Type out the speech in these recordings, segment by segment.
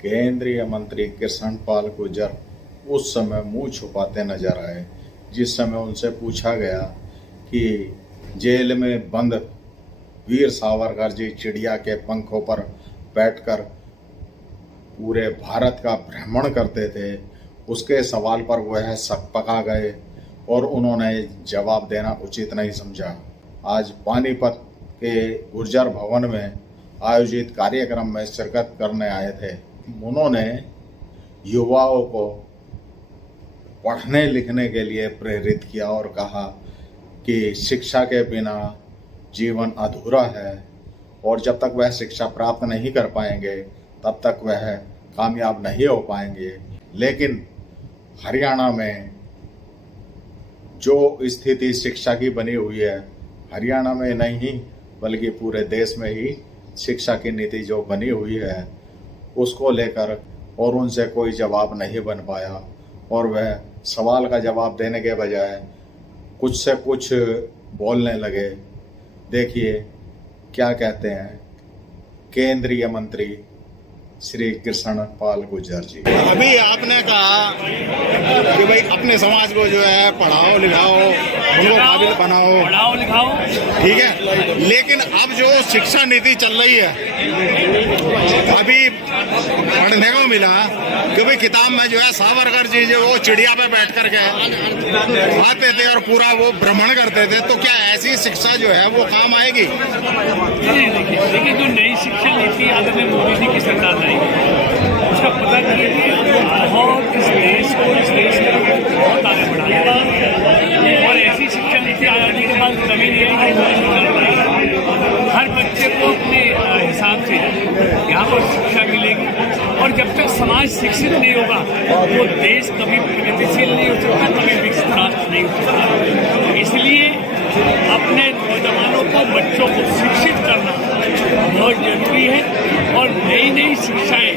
केंद्रीय मंत्री कृष्णपाल गुर्जर उस समय मुंह छुपाते नजर आए जिस समय उनसे पूछा गया कि जेल में बंद वीर सावरकर जी चिड़िया के पंखों पर बैठकर पूरे भारत का भ्रमण करते थे। उसके सवाल पर वह सकपका गए और उन्होंने जवाब देना उचित नहीं समझा। आज पानीपत के गुर्जर भवन में आयोजित कार्यक्रम में शिरकत करने आए थे। उन्होंने युवाओं को पढ़ने लिखने के लिए प्रेरित किया और कहा कि शिक्षा के बिना जीवन अधूरा है और जब तक वह शिक्षा प्राप्त नहीं कर पाएंगे तब तक वह कामयाब नहीं हो पाएंगे। लेकिन हरियाणा में जो स्थिति शिक्षा की बनी हुई है, हरियाणा में नहीं बल्कि पूरे देश में ही शिक्षा की नीति जो बनी हुई है उसको लेकर और उनसे कोई जवाब नहीं बन पाया और वह सवाल का जवाब देने के बजाय कुछ से कुछ बोलने लगे। देखिए क्या कहते हैं केंद्रीय मंत्री श्री कृष्णपाल गुर्जर जी। अभी आपने कहा कि भाई अपने समाज को जो है पढ़ाओ लिखाओ, उनको काबिल बनाओ, पढ़ाओ लिखाओ, ठीक है। लेकिन अब जो शिक्षा नीति चल रही है, अभी पढ़ने को मिला कि भाई किताब में जो है सावरकर जी जो वो चिड़िया पे बैठ कर के आते थे और पूरा वो भ्रमण करते थे, तो क्या ऐसी शिक्षा जो है वो काम आएगी? देखिए जो नई शिक्षा नीति आदरणीय मोदी जी की सरकार लाई उसका पता कीजिए बहुत इस देश को बहुत आगे बढ़ाया और ऐसी शिक्षा नीति आने के बाद कमी नहीं आई। हर बच्चे को अपने हिसाब से यहाँ पर शिक्षा मिलेगी और जब तक समाज शिक्षित नहीं होगा वो देश कभी प्रगतिशील नहीं हो सकता, कभी विकसित राष्ट्र नहीं हो सकता। इसलिए अपने नौजवानों को, बच्चों को शिक्षित करना बहुत जरूरी है और नई नई शिक्षाएं,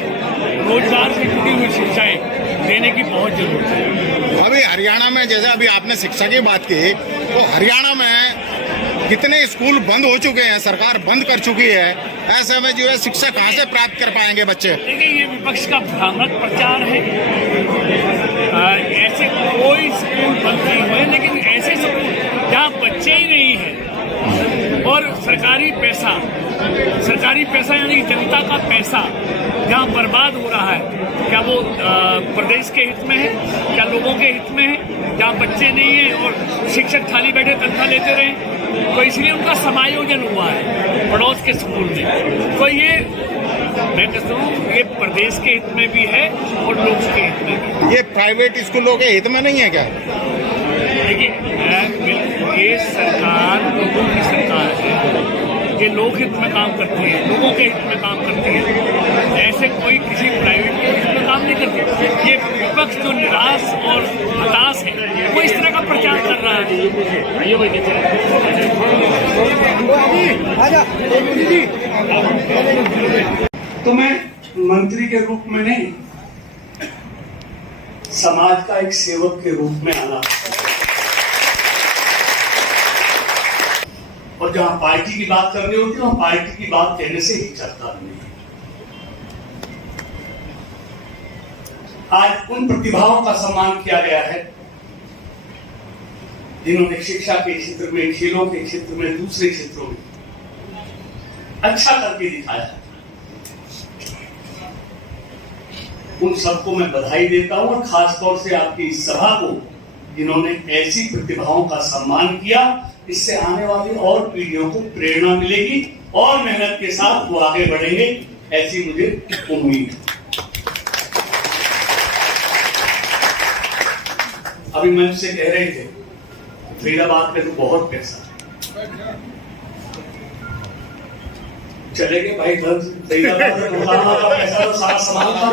रोजगार से जुड़ी हुई शिक्षाएं देने की बहुत जरूरत है। अभी हरियाणा में जैसे अभी आपने शिक्षा की बात की, तो हरियाणा में कितने स्कूल बंद हो चुके हैं, सरकार बंद कर चुकी है। ऐसे में जो है शिक्षा कहाँ से प्राप्त कर पाएंगे बच्चे? देखिए ये विपक्ष का भ्रामक प्रचार है। ऐसे कोई स्कूल बंद नहीं हुए, लेकिन ऐसे स्कूल जहाँ बच्चे ही नहीं हैं और सरकारी पैसा यानी जनता का पैसा जहाँ बर्बाद हो रहा है, क्या वो प्रदेश के हित में है, क्या लोगों के हित में है? जहाँ बच्चे नहीं हैं और शिक्षक खाली बैठे तनख्वाह लेते रहे, तो इसलिए उनका समायोजन हुआ है पड़ोस के स्कूल में। तो ये मैं कहता हूँ ये प्रदेश के हित में भी है और लोगों के हित में भी। ये प्राइवेट स्कूलों के हित में नहीं है क्या? देखिए ये सरकार लोगों की सरकार है, ये लोक हित में काम करती है, लोगों के हित में काम करती है। ऐसे कोई किसी प्राइवेट के हित में काम नहीं करती। ये विपक्ष जो निराश और हताश है वो इस तरह का प्रचार कर रहा है। तो मैं मंत्री के रूप में नहीं, समाज का एक सेवक के रूप में आना और जहां पार्टी की बात करनी होती है वहां पार्टी की बात कहने से ही चलता नहीं। आज उन प्रतिभाओं का सम्मान किया गया है जिन्होंने शिक्षा के क्षेत्र में, खेलों के क्षेत्र में, दूसरे क्षेत्रों में अच्छा करके दिखाया है। उन सबको मैं बधाई देता हूं और खासतौर से आपकी इस सभा को जिन्होंने ऐसी प्रतिभाओं का सम्मान किया। इससे आने वाली और पीढ़ियों को प्रेरणा मिलेगी और मेहनत के साथ वो आगे बढ़ेंगे, ऐसी मुझे उम्मीद है। अभी मंच से कह रहे थे फरीदाबाद में तो बहुत पैसा है, चले गए भाई घर फरीदाबाद में का पैसा तो सारा संभालता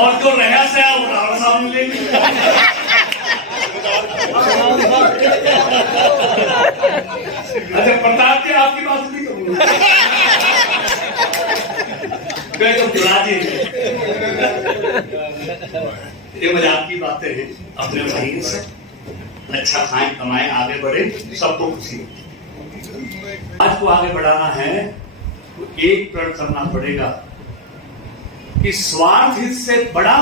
और जो रहा से उदाहरण सामने ले अच्छा प्रताप जी आपकी बात नहीं करूंगा तो बुला ये मजाक की बातें हैं अपने भाई से। अच्छा खाएं, कमाएं, आगे बढ़े, सबको खुशी। आज को आगे बढ़ाना है तो एक प्रण करना पड़ेगा कि स्वार्थ हित से बड़ा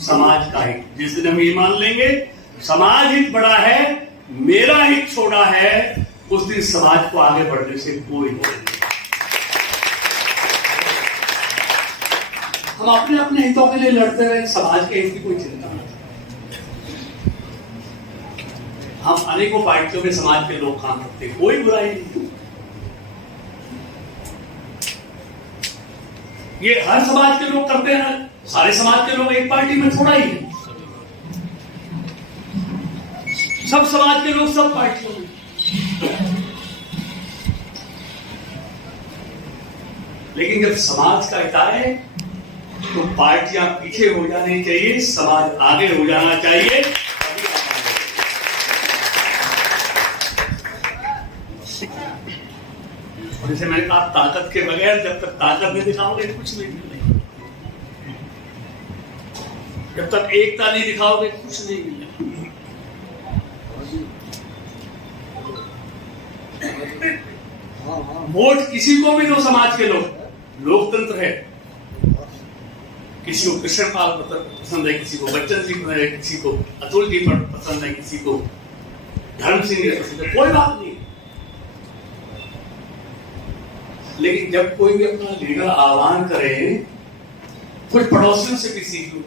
समाज का हित। जिस दिन हम ये मान लेंगे समाज हित बड़ा है, मेरा हित छोड़ा है, उस दिन समाज को आगे बढ़ने से कोई नहीं। हम अपने अपने हितों के लिए लड़ते रहे, समाज के हित की कोई चिंता नहीं। हम अनेकों पार्टियों में समाज के लोग काम करते, कोई बुराई नहीं। ये हर समाज के लोग करते हैं, सारे समाज के लोग एक पार्टी में थोड़ा ही है। सब समाज के लोग सब पार्टियों में। लेकिन जब समाज का हित आए तो पार्टियां पीछे हो जानी चाहिए, समाज आगे हो जाना चाहिए। और जैसे मैंने कहा, ताकत के बगैर जब तक ताकत नहीं दिखाओगे कुछ नहीं मिलेगा, जब तक एकता नहीं दिखाओगे कुछ नहीं मिलेगा। वोट किसी को भी दो, समाज के लोग, लोकतंत्र है। किसी को कृष्ण पाल पसंद है, किसी को बच्चन जी पसंद है, किसी को अतुल जी पसंद है, किसी को धर्म सिंह पसंद है, कोई बात नहीं। लेकिन जब कोई भी अपना लीडर आह्वान करे, कुछ पड़ोसियों से भी सीख लो,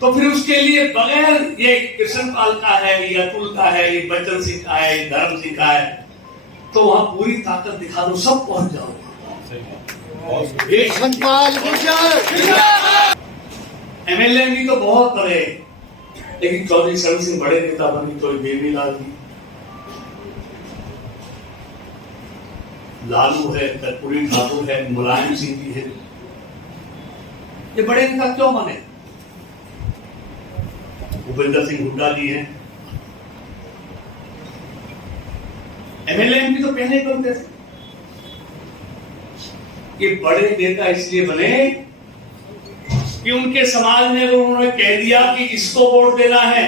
तो फिर उसके लिए बगैर ये कृष्ण पाल का है, ये अतुल का है, ये बच्चन सिंह का है, ये धर्म सिंह का है, तो वहां पूरी ताकत दिखा दो, सब पहुंच जाओ। एमएलए भी तो बहुत बड़े, लेकिन चौधरी शरण सिंह बड़े नेता बने, तो देवीलाल जी, लालू है, कर्पूरी ठाकुर है, मुलायम सिंह जी है, ये बड़े नेता क्यों बने? भूपेंद्र सिंह हुड्डा जी हैं, एमएलए भी तो पहले बनते थे। ये बड़े नेता इसलिए बने कि उनके समाज ने अगर उन्होंने कह दिया कि इसको वोट देना है,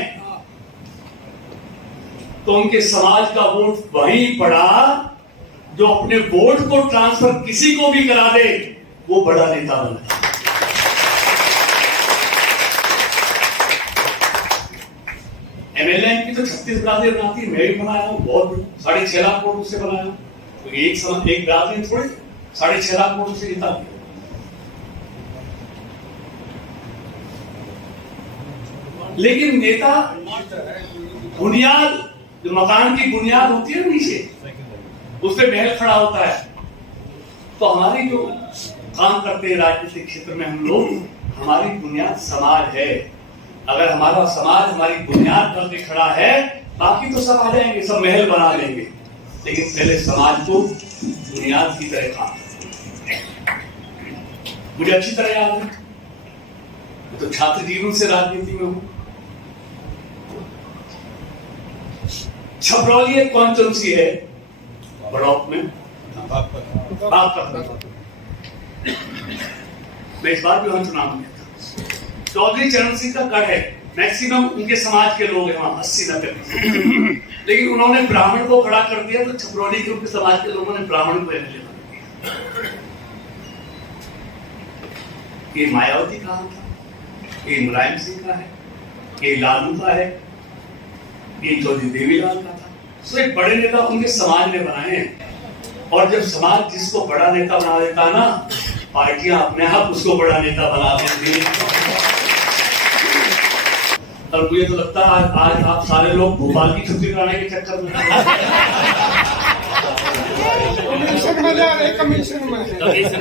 तो उनके समाज का वोट वहीं पड़ा। जो अपने वोट को ट्रांसफर किसी को भी करा दे, वो बड़ा नेता बनता है। एमएलए की तो 36 बिरादरी बनाती है, मैं भी बनाया हूँ, बहुत 6.5 लाख वोट से बनाया हूँ। तो एक बिरादरी थोड़ी 6.5 लाख वोट से जीता। लेकिन नेता बुनियाद, जो मकान की बुनियाद होती है नीचे, उस पे महल खड़ा होता है। तो हमारी जो काम करते हैं राजनीतिक क्षेत्र में हम लोग, हमारी बुनियाद समाज है। अगर हमारा समाज हमारी बुनियाद पर के खड़ा है, बाकी तो सब आ जाएंगे, सब महल बना लेंगे। लेकिन पहले समाज को बुनियाद की तरह काम, मुझे अच्छी तरह याद है, तो छात्र जीवन से राजनीति में हूं। छपरौली एक कौन-सी है बड़ौत में, मैं इस बार भी वहां चुनाव में था। चौधरी चरण सिंह का गढ़ है, मैक्सिमम उनके समाज के लोग हैं वहां, 80-90। लेकिन उन्होंने ब्राह्मण को खड़ा कर दिया, तो छपरौली के उनके समाज के लोगों ने ब्राह्मण को एमएलए बना दिया। ये मायावती का था, ये मुलायम सिंह का है, ये लालू का है, ये चौधरी देवीलाल का था। तो एक बड़े नेता उनके समाज ने बनाए हैं। और जब समाज जिसको बड़ा नेता बना देता ना, पार्टियां अपने आप उसको बड़ा नेता बना देती हैं। और मुझे तो लगता है आज आप सारे लोग भोपाल की छुट्टी कराने के चक्कर में कमीशन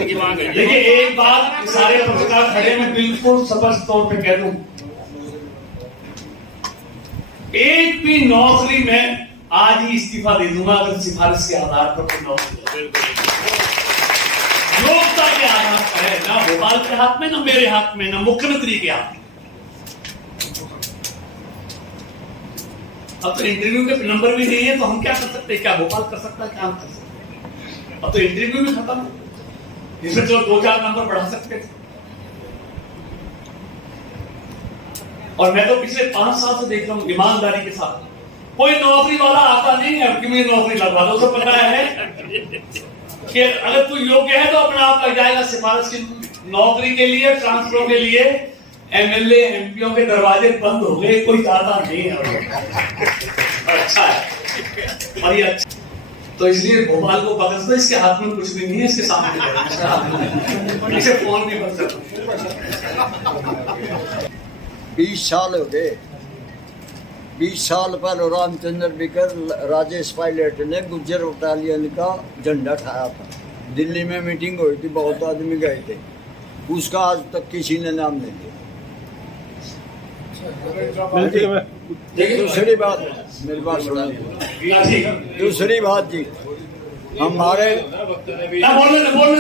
की मांग है। देखिए एक बात सारे पत्रकार खड़े में बिल्कुल स्पष्ट तौर पे कह दूं, एक भी नौकरी में आज ही इस्तीफा दे दूंगा अगर सिफारिश के आधार पर कोई नौकरी, योग्यता के आधार पर है। ना भोपाल के हाथ में, ना मेरे हाथ में, ना मुख्यमंत्री के हाथ में। अब तो इंटरव्यू के नंबर भी नहीं है, तो हम क्या कर सकते हैं? क्या भोपाल कर सकता है? क्या हम कर सकते हैं? अब तो इंटरव्यू भी खत्म, इसमें जो 2-4 नंबर बढ़ा सकते थे। और मैं तो पिछले 5 साल से देख रहा हूँ ईमानदारी के साथ कोई नौकरी वाला आता नहीं है कि मुझे नौकरी लगवा दो। तो पता है कि अगर तू योग्य है तो अपने आप लग जाएगा सिफारिश की नौकरी के लिए, ट्रांसफर के लिए। एमएलए एमपीओ के दरवाजे बंद हो गए, कोई जाता नहीं है। अच्छा है और ये अच्छा, तो इसलिए भोपाल को पकड़ दो, इसके हाथ में कुछ भी नहीं है, इसके सामने इसे फोन भी कर सकते। 20 साल हो गए। 20 साल पर रामचंद्र बिकर राजेश पायलट ने गुज्जर बटालियन का झंडा उठाया था। दिल्ली में मीटिंग हुई थी, बहुत आदमी गए थे, उसका आज तक किसी ने नाम नहीं लिया। दूसरी बात, मेरी बात सुनिए। दूसरी बात जी, हमारे बोलो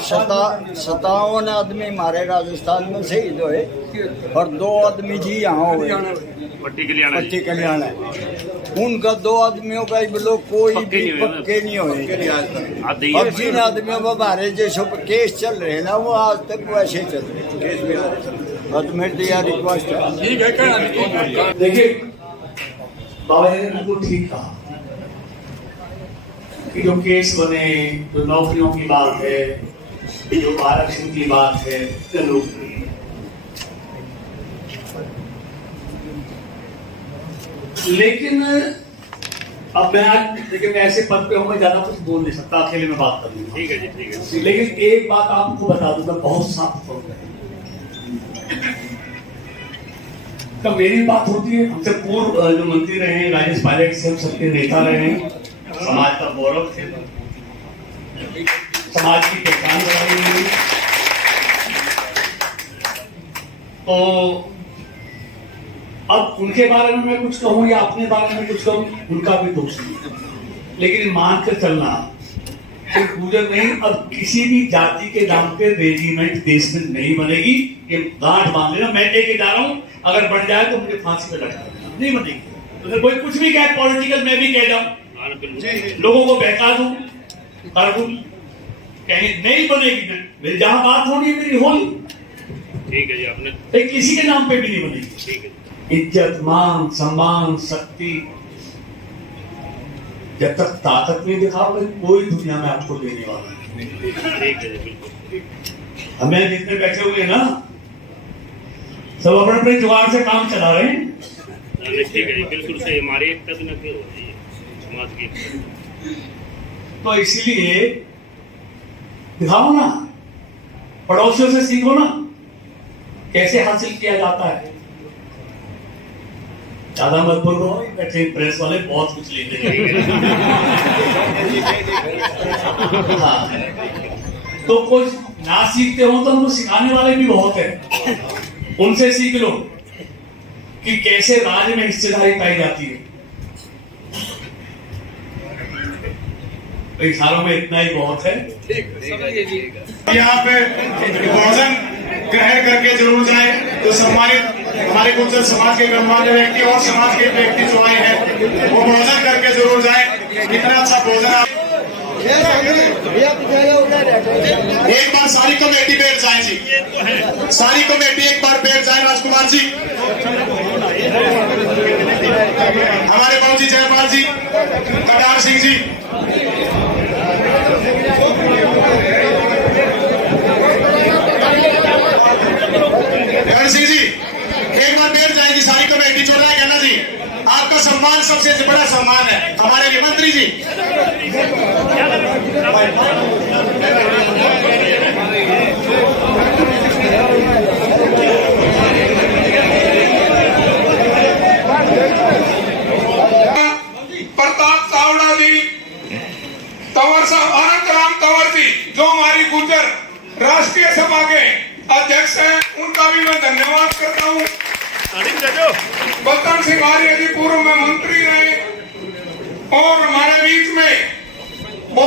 57 आदमी हमारे राजस्थान में शहीद हुए और 2 आदमी जी यहाँ हुए पट्टी कल्याण है। उनका 2 आदमियों का लोग कोई भी पक्के नहीं हुए। और जिन आदमियों पर हमारे जैसे केस चल रहे हैं ना, वो आज तक वैसे चल रहे हैं। रिक्वेस्ट है। देखिए बाबा जी ने बिल्कुल ठीक कहा कि जो केस बने, जो नौकरियों की बात है, जो आरक्षण की बात है, चलो लेकिन अब मैं आज लेकिन ऐसे पद पे हूं, मैं ज्यादा कुछ बोल नहीं सकता, अकेले में बात कर लूंगा। ठीक है जी, ठीक है। लेकिन एक बात आपको बता दूंगा बहुत साफ तौर पर, तो मेरी बात होती है हमसे पूर्व जो मंत्री रहे हैं राजेश पायलट से, हम सबके नेता रहे हैं, समाज का गौरव थे, समाज की पहचान बनाई हुई। तो अब उनके बारे में मैं कुछ कहूं या अपने बारे में कुछ कहूं, उनका भी दोष नहीं, लेकिन मान कर चलना गुजर नहीं। अब किसी भी जाति के नाम पे रेजिमेंट देश में नहीं बनेगी, ये गांठ बांध लेना। मैं लेके जा रहा हूं, अगर बन जाए तो मुझे फांसी पे लगा देना, नहीं बनेगी। तो कोई कुछ भी कहे पॉलिटिकल, मैं भी कह जाऊं, लोगों को बहका दूं, कर दूं, कहीं नहीं बनेगी। मेरी जहां बात होनी है मेरी होगी, ठीक है जी। आपने किसी के नाम पे भी नहीं बनेगी, ठीक है। इज्जत, मान, सम्मान, शक्ति जब तक ताकत नहीं दिखाओगे, कोई दुनिया में आपको देने वाला नहीं। हमें जितने बैठे हुए ना, सब अपने अपने जुगाड़ से काम चला रहे हैं। ठीक है, बिल्कुल सही। हमारी एकता तो नहीं हो रही है समाज की, तो इसीलिए दिखाओ ना, पड़ोसियों से सीखो ना कैसे हासिल किया जाता है। ज्यादा मत बोलो, बैठे प्रेस वाले बहुत कुछ लेते हैं। हाँ, तो कुछ ना सीखते हो तो उनको सिखाने वाले भी बहुत हैं, उनसे सीख लो कि कैसे राज्य में हिस्सेदारी पाई जाती है। इशारों में इतना ही बहुत है। यहाँ पे भोजन ग्रहण करके जरूर जाए, तो सम्मानित हमारे गुर्जर समाज के गणमान्य व्यक्ति और समाज के व्यक्ति जो आए हैं वो भोजन करके जरूर जाए। इतना अच्छा भोजन एक बार सारी कमेटी बैठ जाए जी, सारी कमेटी एक बार बैठ जाए। राजकुमार जी, हमारे बाबू जी जयपाल जी, कटार सिंह जी, सिंह जी, एक बार बैठ जाएगी सारी कमेटी। जो रहेगा ना जी, आपका सम्मान सबसे बड़ा सम्मान है। हमारे लिए मंत्री जी, प्रताप सावड़ा जी, तंवर साहब, अनंत राम तंवर जी, जो हमारी गुर्जर राष्ट्रीय सभा के अध्यक्ष हैं, उनका भी मैं धन्यवाद करता हूँ। बलतन सिंह आर्य जी पूर्व में मंत्री रहे, और हमारे बीच में वो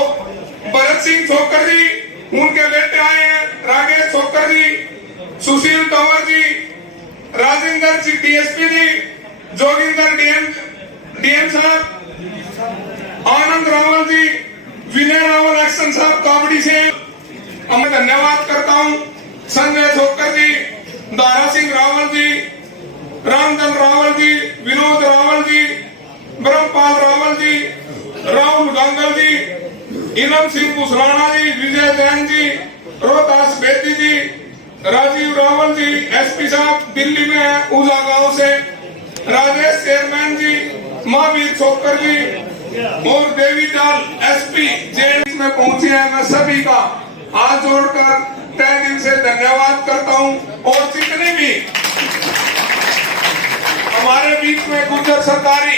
भरत सिंह छोकर जी, उनके बेटे आए हैं, राकेश छोकर जी, सुशील तंवर जी, राजेंद्र जी डीएसपी जी, जोगिंदर डीएम साहब, आनंद रावल जी, विनय रावल एक्शन साहब कावड़ी से मैं धन्यवाद करता हूँ। संजय छोकर जी, दारा सिंह रावल जी, रामचंद्र रावल जी, विनोद रावल जी, ब्रह्मपाल रावल जी, राहुल गांगल जी, इनम सिंह मुसराना जी, विजय जैन जी, रोहतास बेदी जी, राजीव रावल जी, एसपी साहब दिल्ली में है उजा गांव से, राजेश चेयरमैन जी, महावीर छोकर जी और देवी लाल एसपी जेएनयू में पहुंचे हैं। मैं सभी का हाथ जोड़कर तहे दिल से धन्यवाद करता हूं। और जितने भी हमारे बीच में गुर्जर सरकारी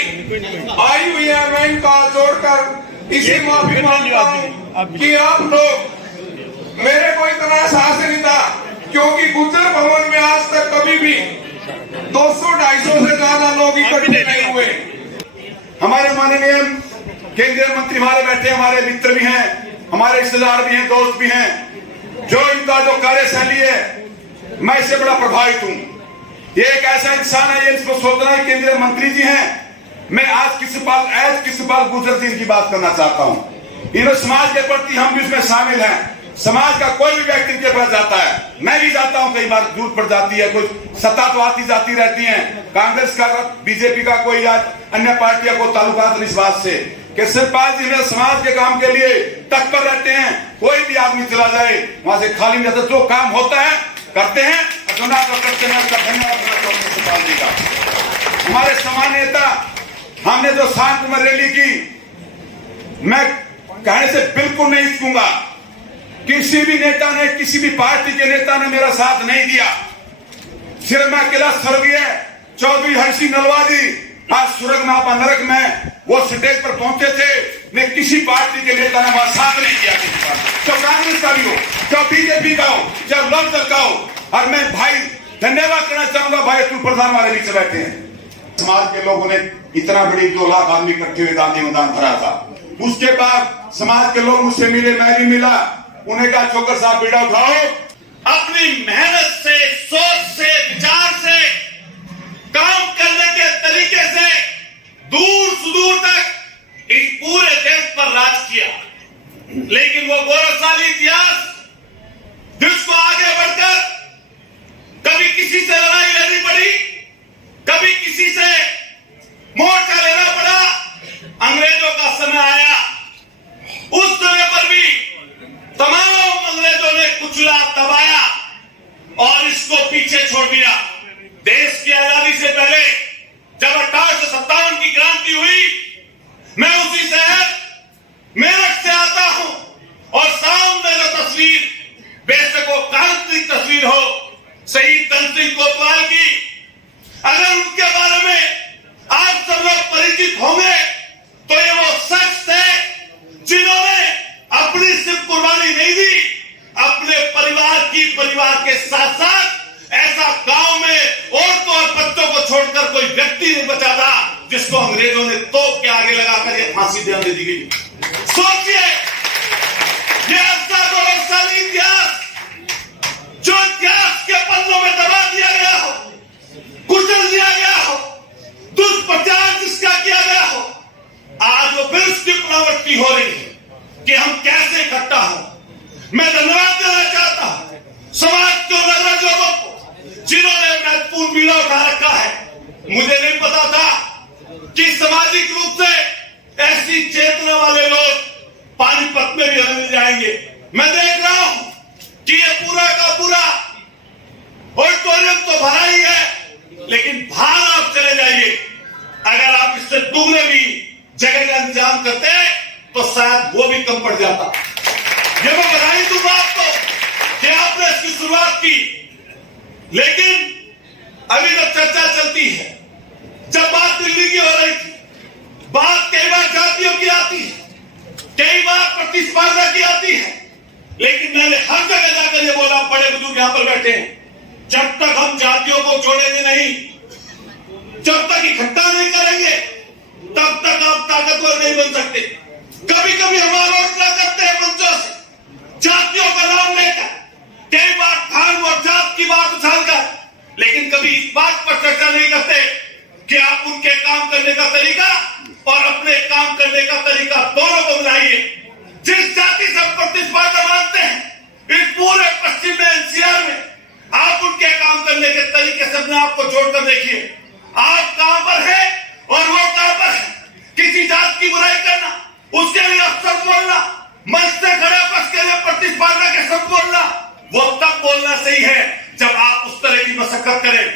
आई हुई है, मैं इनका हाथ जोड़कर इसी माफी मांगता हूं कि आप लोग, मेरे को इतना एहसास नहीं था क्योंकि गुर्जर भवन में आज तक कभी भी 200-250 से ज्यादा लोग इकट्ठे नहीं हुए। हमारे माननीय केंद्रीय मंत्री हमारे बैठे, हमारे मित्र भी हैं, हमारे रिश्तेदार भी हैं, दोस्त भी हैं। जो इनका जो कार्यशैली है, मैं इससे बड़ा प्रभावित हूं। ये एक ऐसा इंसान है, ये इसको सोचना है केंद्रीय मंत्री जी हैं। मैं आज किस बार गुजर दिन की बात करना चाहता हूं। इन समाज के प्रति हम भी उसमें शामिल हैं। समाज का कोई भी व्यक्ति इनके पास जाता है, मैं भी जाता हूं, कई बार जरूरत पड़ जाती है, कुछ सत्ता तो आती जाती रहती है, कांग्रेस का, बीजेपी का, कोई या अन्य पार्टियों को ताल्लुकात इस बात से कि सिर्फ जी में समाज के काम के लिए तत्पर रहते हैं। कोई भी आदमी चला जाए वहां से खाली नहीं जाता, जो काम होता है करते हैं, करते हैं। उसका धन्यवाद जी का। हमारे सामान्य नेता, हमने जो शांत में रैली की, मैं कहने से बिल्कुल नहीं चूकूंगा। किसी भी नेता ने, किसी भी पार्टी के नेता ने मेरा साथ नहीं दिया। सिर्फ मैं अकेला स्वर्गीय चौधरी हरसिंह नलवा जी आज स्वर्ग में आप नरक में वो स्टेज पर पहुंचे थे, ने किसी पार्टी के नेता ने हमारा साथ नहीं किया। चाहे कांग्रेस का भी हो, चाहे बीजेपी का हो, चाहे लोकदल का हो। और मैं भाई धन्यवाद करना चाहूंगा, भाई अतुल प्रधान हमारे बीच बैठे हैं। समाज के लोगों ने इतना बड़ी 2 लाख आदमी इकट्ठे हुए गांधी मैदान भरा था। उसके बाद समाज के लोग मुझसे मिले, मैं भी मिला। उन्हें कहा छोकर साहब बेटा उठाओ, अपनी मेहनत से, सोच से, विचार से, काम करने के तरीके से दूर सुदूर तक इस पूरे देश पर राज किया। लेकिन वो गौरवशाली इतिहास जिसको आगे बढ़कर कभी किसी से लड़ाई लड़नी पड़ी, कभी किसी से मोर्चा लेना पड़ा। अंग्रेजों का समय आया, उस समय पर भी तमाम अंग्रेजों ने कुचला, दबाया और इसको पीछे छोड़ दिया। देश की आजादी से पहले जब 1857 की क्रांति हुई, मैं उसी शहर मेरठ से आता हूं और सामने जो तस्वीर, बेशक वो काल्पनिक तस्वीर हो, शहीद धन सिंह कोतवाल की, अगर उनके बारे में आप सब लोग परिचित होंगे तो ये वो शख्स थे जिन्होंने अपनी सिर्फ कुर्बानी नहीं दी, अपने परिवार के साथ साथ ऐसा गांव में औरतों और बच्चों को छोड़कर कोई व्यक्ति नहीं बचा था जिसको अंग्रेजों ने तोप के आगे लगाकर ये फांसी दे दी गई। सोचिए, ये ऐसा गौरवशाली इतिहास जो इतिहास के पन्नों में दबा दिया गया हो, कुचल दिया गया हो, दुष्प्रचार जिसका किया गया हो, आज वो फिर उसकी पुनरावृत्ति हो रही है कि हम कैसे इकट्ठा हो। मैं धन्यवाद देना चाहता हूं समाज के उन लोगों को जिन्होंने महत्वपूर्ण बीड़ा उठा रखा है। मुझे नहीं पता था कि सामाजिक रूप से ऐसी चेतना वाले लोग पानीपत में भी हमें जाएंगे। मैं देख रहा हूं कि ये पूरा का पूरा ऑडिटोरियम तो भरा ही है, लेकिन बाहर आप चले जाइए, अगर आप इससे दुगने भी जगह का इंतजाम करते तो शायद वो भी कम पड़ जाता। ये मैं बधाई दूंगा आपको कि आपने इसकी शुरुआत की। लेकिन अभी जब चर्चा चलती है, जब बात दिल्ली की हो रही थी, बात कई बार जातियों की आती है, कई बार प्रतिस्पर्धा की आती है, लेकिन मैंने हर जगह जाकर ये बोला, बड़े बुजुर्ग यहां पर बैठे हैं, जब तक हम जातियों को छोड़ेंगे नहीं, जब तक इकट्ठा नहीं करेंगे, तब तक आप ताकतवर नहीं बन सकते। कभी कभी हम आलोचना करते हैं मंचों से, जातियों का नाम लेकर, कई बार धर्म और जात की बात उछालकर, लेकिन कभी इस बात पर चर्चा नहीं करते कि आप उनके काम करने का तरीका और अपने काम करने का तरीका दोनों को मिलाइए। जिस जाति से प्रतिस्पर्धा मानते हैं, इस पूरे पश्चिम में, एनसीआर में आप उनके काम करने के तरीके से अपने आप को जोड़कर देखिए, आप कहां पर है और वो कहां पर है। किसी जात की बुराई करना, उसके लिए अफसर बोलना, मंच से खड़े पक्ष के लिए प्रतिस्पर्धा के सब बोलना, वो तब बोलना सही है जब आप उस तरह की मशक्कत करें।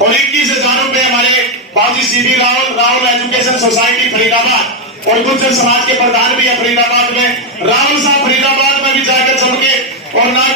और 21,000 रुपए हमारे बाजी CB Rahul education society Faridabad और गुर्जर समाज के प्रधान भी है फरीदाबाद में। राहुल साहब फरीदाबाद में भी जाकर चमके और ना